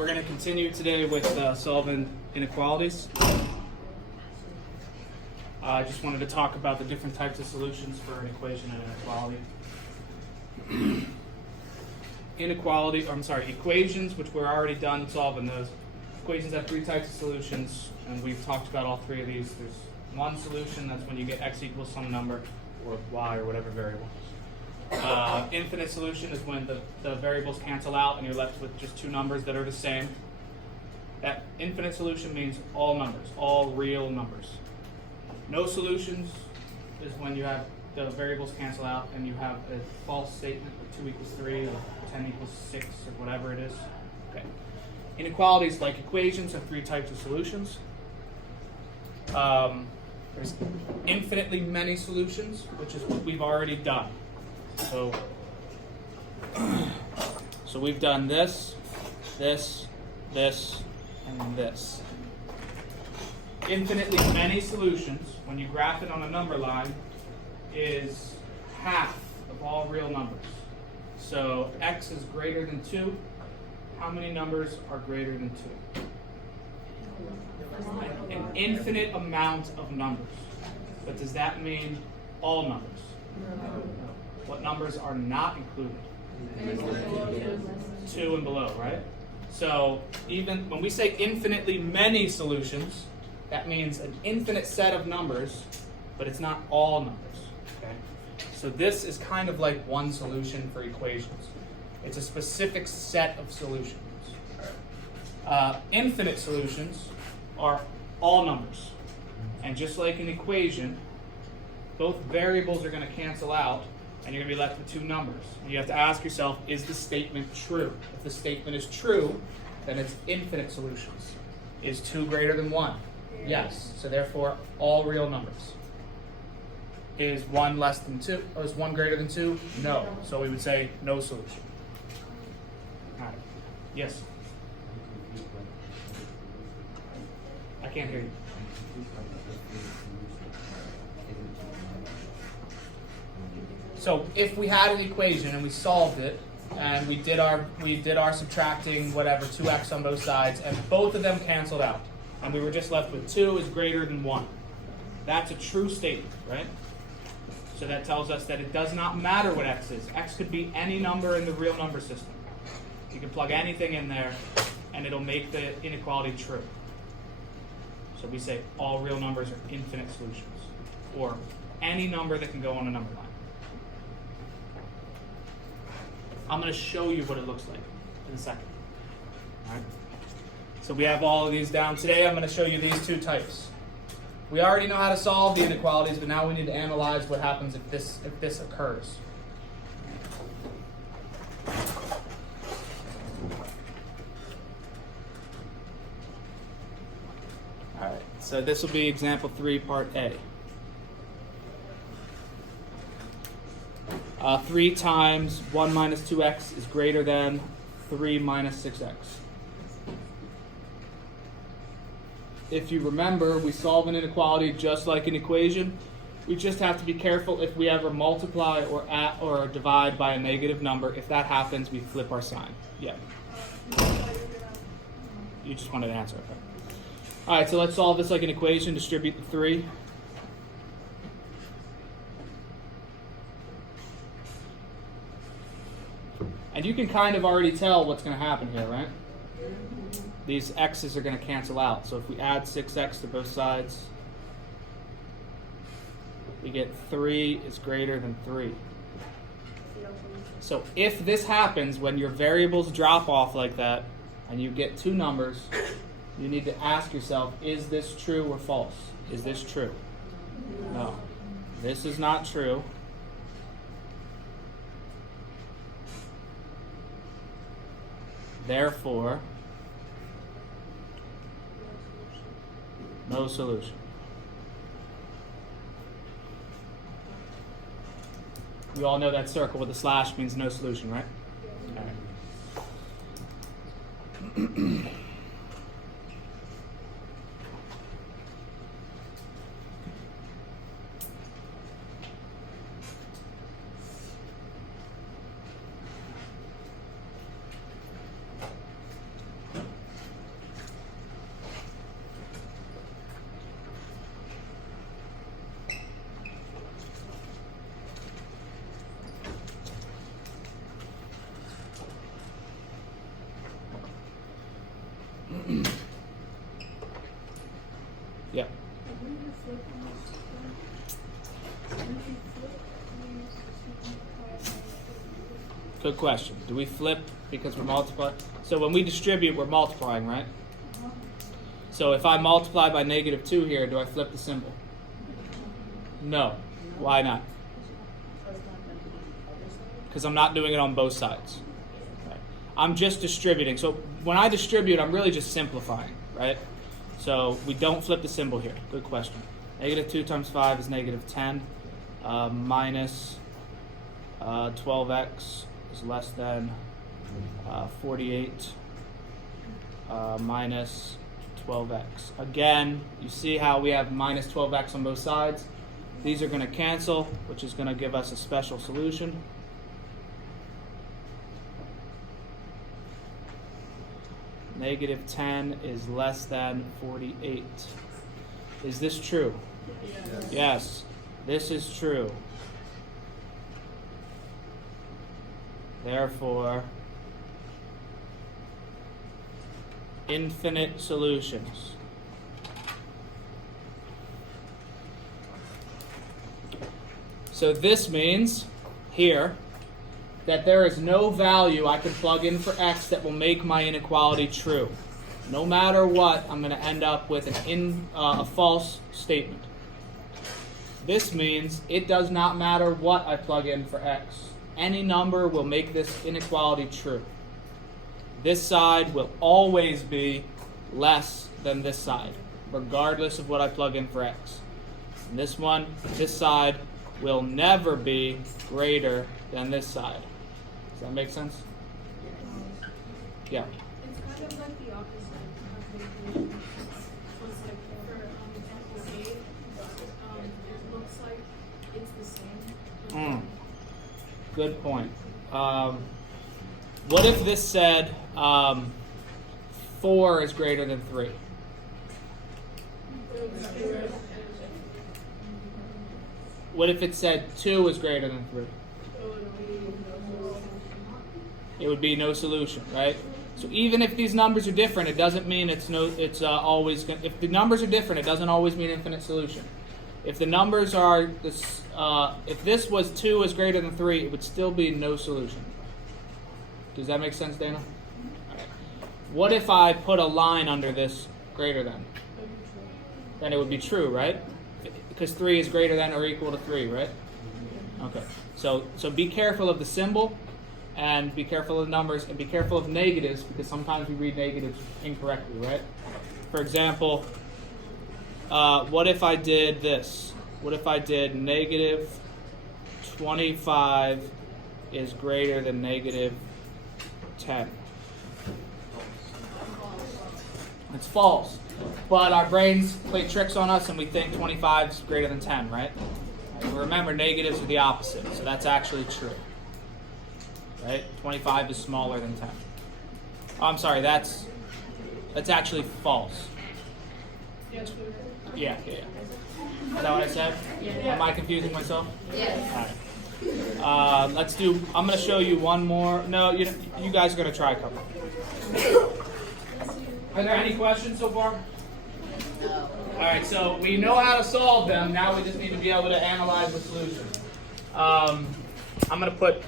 we're going to continue today with solving inequalities. I just wanted to talk about the different types of solutions for an equation and inequality. Equations, which we're already done solving those. Equations have three types of solutions, and we've talked about all three of these. There's one solution, that's when you get x equals some number, or y, or whatever variable. Infinite solution is when the variables cancel out and you're left with just two numbers that are the same. That infinite solution means all numbers, all real numbers. No solutions is when you have the variables cancel out and you have a false statement of 2 equals 3 or 10 equals 6 or whatever it is. Okay. Inequalities, like equations, have three types of solutions. There's infinitely many solutions, which is what we've already done. So we've done this, this, this, and this. Infinitely many solutions, when you graph it on a number line, is half of all real numbers. So x is greater than 2. How many numbers are greater than 2? An infinite amount of numbers. But does that mean all numbers? No. What numbers are not included? 2 and below, right? So even when we say infinitely many solutions, that means an infinite set of numbers, but it's not all numbers. Okay? So this is kind of like one solution for equations. It's a specific set of solutions. Infinite solutions are all numbers. And just like an equation, both variables are going to cancel out, and you're going to be left with two numbers. And you have to ask yourself, is the statement true? If the statement is true, then it's infinite solutions. Is 2 greater than 1? Yes. So therefore, all real numbers. Is 1 less than 2? Or is 1 greater than 2? No. So we would say no solution. All right. Yes? I can't hear you. So if we had an equation and we solved it, and we did our subtracting, whatever, 2x on both sides, and both of them canceled out, and we were just left with 2 is greater than 1. That's a true statement, right? So that tells us that it does not matter what x is. X could be any number in the real number system. You can plug anything in there, and it'll make the inequality true. So we say all real numbers are infinite solutions, or any number that can go on a number line. I'm going to show you what it looks like in a second. All right? So we have all of these down. Today I'm going to show you these two types. We already know how to solve the inequalities, but now we need to analyze what happens if this occurs. All right. So this will be example 3, part A. 3 times 1 minus 2x is greater than 3 minus 6x. If you remember, we solve an inequality just like an equation. We just have to be careful if we ever multiply or divide by a negative number. If that happens, we flip our sign. Yeah. You just wanted to answer, okay. All right, so let's solve this like an equation. Distribute the 3. And you can kind of already tell what's going to happen here, right? These x's are going to cancel out. So if we add 6x to both sides, we get 3 is greater than 3. So if this happens, when your variables drop off like that, and you get two numbers, you need to ask yourself, is this true or false? Is this true? No. This is not true. Therefore, no solution. You all know that circle with a slash means no solution, right? All right. Yeah. Good question. Do we flip because we're multiplying? So when we distribute, we're multiplying, right? So if I multiply by -2 here, do I flip the symbol? No. Why not? Because I'm not doing it on both sides. Right. I'm just distributing. So when I distribute, I'm really just simplifying, right? So we don't flip the symbol here. Good question. -2 times 5 is -10. Minus 12x is less than 48 minus 12x. Again, you see how we have minus 12x on both sides? These are going to cancel, which is going to give us a special solution. -10 is less than 48. Is this true? Yes, this is true. Therefore, infinite solutions. So this means here that there is no value I can plug in for x that will make my inequality true. No matter what, I'm going to end up with a false statement. This means it does not matter what I plug in for x. Any number will make this inequality true. This side will always be less than this side, regardless of what I plug in for x. And this side will never be greater than this side. Does that make sense? Yeah. It's kind of like the opposite of the equation. It's like for example A, it looks like it's the same. Good point. What if this said 4 is greater than 3? What if it said 2 is greater than 3? It would be no solution, right? So even if these numbers are different, it doesn't mean always going. If the numbers are different, it doesn't always mean infinite solution. If the numbers are this, if this was 2 is greater than 3, it would still be no solution. Does that make sense, Dana? All right. What if I put a line under this greater than? Then it would be true, right? Because 3 is greater than or equal to 3, right? Okay. So be careful of the symbol, and be careful of numbers, and be careful of negatives, because sometimes we read negatives incorrectly, right? For example, what if I did this? What if I did -25 is greater than -10? It's false. But our brains play tricks on us and we think 25 is greater than 10, right? And remember, negatives are the opposite, so that's actually true. Right? 25 is smaller than 10. Oh, I'm sorry, that's actually false. Yeah. Is that what I said? Yeah. Am I confusing myself? Yes. All right. I'm going to show you one more. No, you guys are going to try a couple. Are there any questions so far? No. All right, so we know how to solve them. Now we just need to be able to analyze the solution. I'm going to put